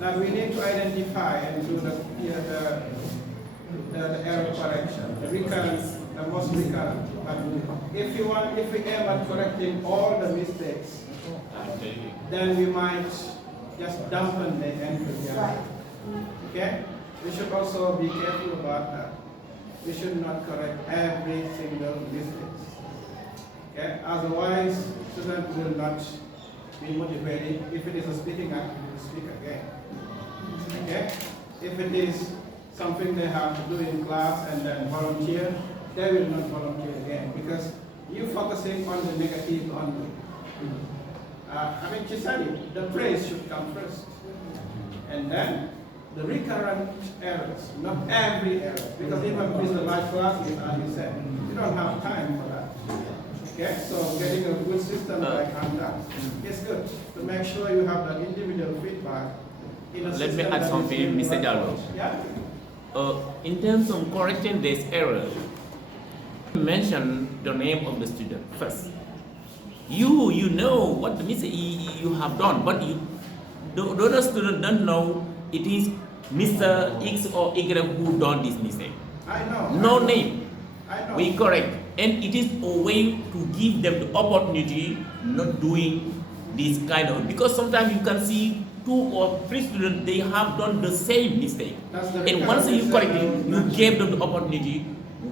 Now we need to identify and do the error correction, the recurrent, the most recurrent. But if we aim at correcting all the mistakes, then we might just dampen the entropy. Okay? We should also be careful about that. We should not correct every single mistake. Okay? Otherwise, students will not be motivated. If it is a speaking act, they will speak again. Okay? If it is something they have to do in class and then volunteer, they will not volunteer again because you focusing on the negative only. I mean, she said it, the praise should come first. And then the recurrent errors, not every error. Because even with the live classes, as you said, you don't have time for that. Okay, so getting a good system like that is good to make sure you have that individual feedback. Let me add something, Mr. Jallo. Yeah. In terms of correcting this error, mention the name of the student first. You know what the mistake you have done, but the other student don't know it is Mr. X or Y who done this mistake. I know. No name. I know. We correct. And it is a way to give them the opportunity not doing this kind of, because sometimes you can see 2 or 3 students, they have done the same mistake. And once you correct it, you gave them the opportunity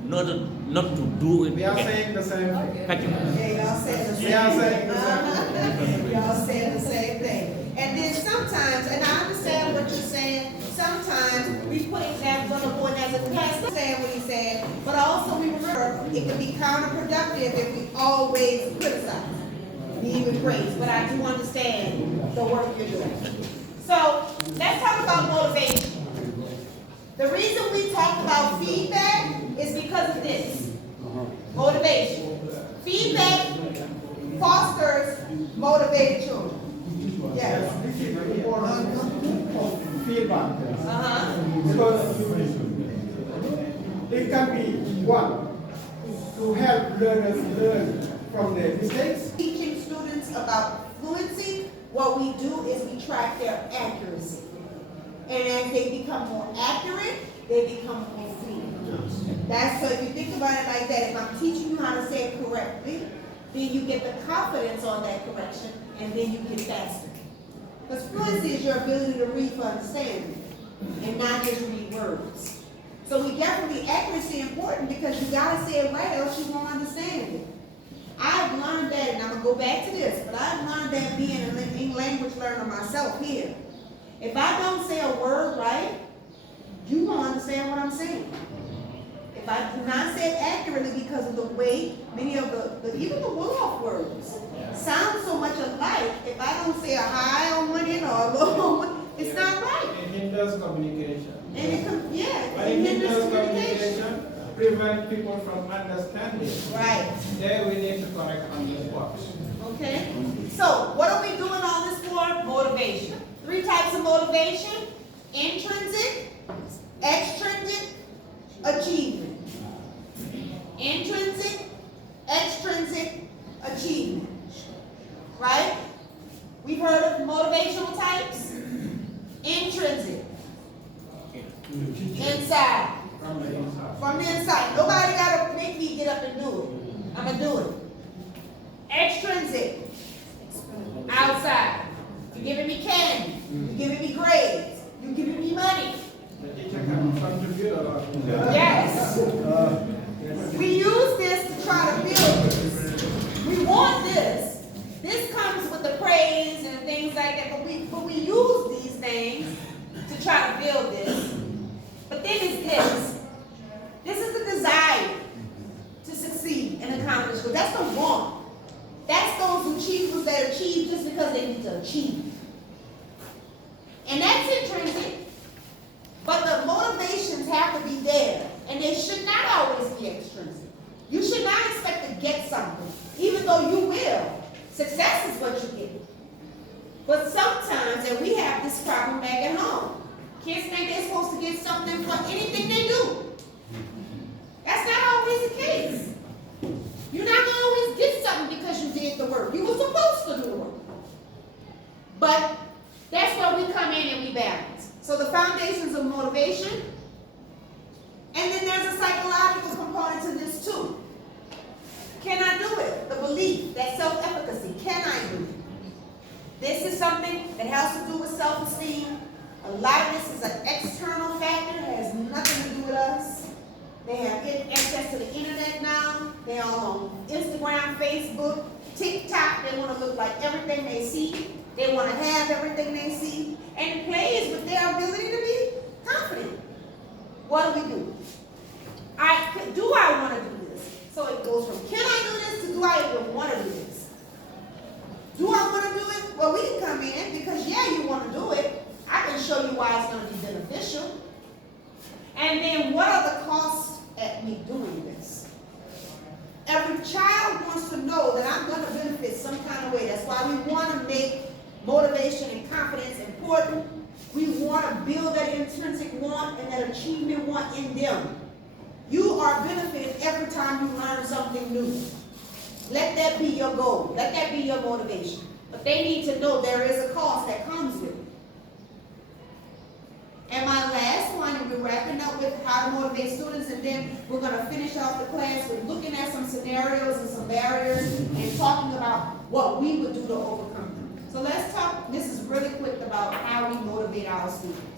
not to do it We are again. saying the same thing. Thank you. Yeah, y'all said the We are same saying thing. the same thing. Y'all said the same thing. And then sometimes, and I understand what you're saying, sometimes we put examples on the board as a class, understand what he's saying, but also we remember it can be counterproductive if we always criticize, we even praise, but I do understand the work you're doing. So let's talk about motivation. The reason we talk about feedback is because of this. Motivation. Feedback fosters motivated children. Yes. This is very important feedback. Because It can be one to help learners learn from their mistakes. teaching students about fluency, what we do is we track their accuracy. And as they become more accurate, they become more fluent. That's so if you think about it like that, if I'm teaching you how to say it correctly, then you get the confidence on that correction, and then you get faster. Because fluency is your ability to read for understanding, and not just read words. So we definitely, accuracy important because you gotta say it right, else you won't understand it. I've learned that, and I'm gonna go back to this, but I've learned that being an English language learner myself here. If I don't say a word right, you won't understand what I'm saying. If I do not say it accurately because of the way many of even the Wolof words sound so much alike, if I don't say a high on one end or a low on one, it's not right. It hinders communication. And it When it hinders communication, prevent people from understanding. Right. There we need to correct on the spot. Okay? So, what are we doing all this for? Motivation. 3 types of motivation: intrinsic, extrinsic, achievement. Intrinsic, extrinsic, achievement. Right? We've heard of motivational types. Intrinsic. Inside. From the inside. From the inside. Nobody gotta make me get up and do it. I'm gonna do it. Extrinsic. Outside. You're giving me candy. You're giving me grades. You're giving me money. The teacher can contribute a lot. Yes. We use this to try to build this. We want this. This comes with the praise and things like that, but we use these things to try to build this. But then it's this. This is the desire to succeed and accomplish. But that's the want. That's those achievers that achieve just because they need to achieve. And that's intrinsic. But the motivations have to be there. And they should not always be extrinsic. You should not expect to get something, even though you will. Success is what you get. But sometimes, and we have this problem back at home, kids think they're supposed to get something for anything they do. That's not always the case. You're not going to always get something because you did the work. You were supposed to do the work. But that's where we come in and we balance. So the foundations of motivation, and then there's a psychological component to this too. Can I do it? The belief, that self-efficacy. Can I do it? This is something that has to do with self-esteem. A lot of this is an external factor. It has nothing to do with us. They have access to the internet now. They're all on Instagram, Facebook, TikTok. They want to look like everything they see. They want to have everything they see. And it plays with their ability to be confident. What do? Do I want to do this? So it goes from can I do this to do I even want to do this? Do I want to do it? Well, we can come in because, yeah, you want to do it. I can show you why it's going to be beneficial. And then what are the costs at me doing this? Every child wants to know that I'm going to benefit some kind of way. That's why we want to make motivation and confidence important. We want to build that intrinsic want and that achievement want in them. You are benefited every time you learn something new. Let that be your goal. Let that be your motivation. But they need to know there is a cost that comes with it. And my last one, and we're wrapping up with how to motivate students, and then we're going to finish off the class with looking at some scenarios and some barriers and talking about what we would do to overcome them. So let's talk, this is really quick, about how we motivate our students.